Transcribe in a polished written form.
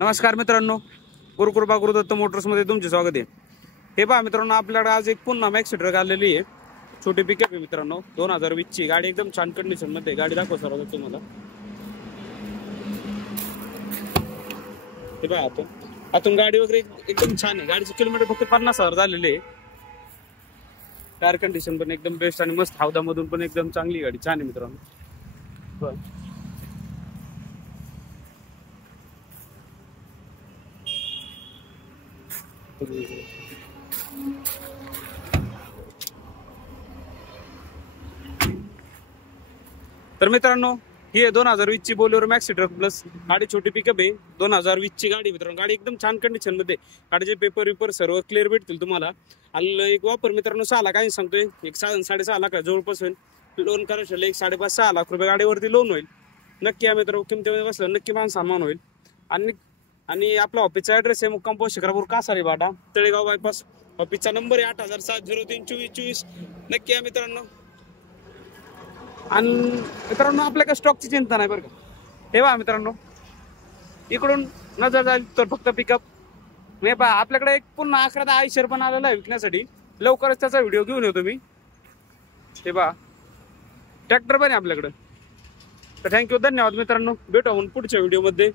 नमस्कार मित्रांनो, गुरुकृपा गुरुदत्त मोटर्स मध्ये तुमचे स्वागत आहे। हे पहा मित्रांनो, आपल्याकडे आज एक पुन्हा मॅक्सी ट्रक आलेली आहे। छोटी पिकअप आहे मित्रांनो, 2020 ची गाडी एकदम छान कंडिशन मध्ये। गाडी दाखव सर तुम्हाला। हे पहा आतून गाडी वगैरे एकदम छान आहे। गाडीचे किलोमीटर फक्त 50,000 झालेले आहे। टायर कंडिशन पण एकदम बेस्ट आणि मस्त। हौदामधून पण एकदम चांगली गाडी, छान आहे मित्रांनो। तर मित्रांनो, ही आहे 2020 ची बोलेरो मॅक्सी ट्रक प्लस। गाडी छोटी पिकअप आहे, 2020 ची गाडी मित्रांनो। गाडी एकदम छान कंडिशन मध्ये। गाडीचे पेपर विपर सर्व क्लिअर भेटतील तुम्हाला। आणि एक वापर मित्रांनो 6 लाख काही सांगतोय, एक 6.5 लाख जवळपास होईल। लोन करायचं एक 5.5-6 लाख रुपये गाडीवरती लोन होईल। नक्की या मित्रांनो, किमतीमध्ये बसलं नक्की मान सामान होईल। आणि आपला ऑफिसचा ऍड्रेस आहे मुक्काम पोस्ट शिक्रापूर कासारी बाटा, तळेगाव बायपास। ऑफिसचा नंबर आहे 8007032424। नक्की या मित्रांनो। आणि मित्रांनो, आपल्याकडे स्टॉकची चिंता नाही बरं का। हे पहा मित्रांनो, इकडून नजर जाईल तर फक्त पिकअप। हे पहा, आपल्याकडे एक पुन्हा 11 आयशर पण आलेला आहे विकण्यासाठी। लवकरच त्याचा व्हिडिओ घेऊन येतो मी। हे पहा, ट्रॅक्टर पण आहे आपल्याकडे। तर थँक्यू, धन्यवाद मित्रांनो। भेटू आपण पुढच्या व्हिडिओमध्ये।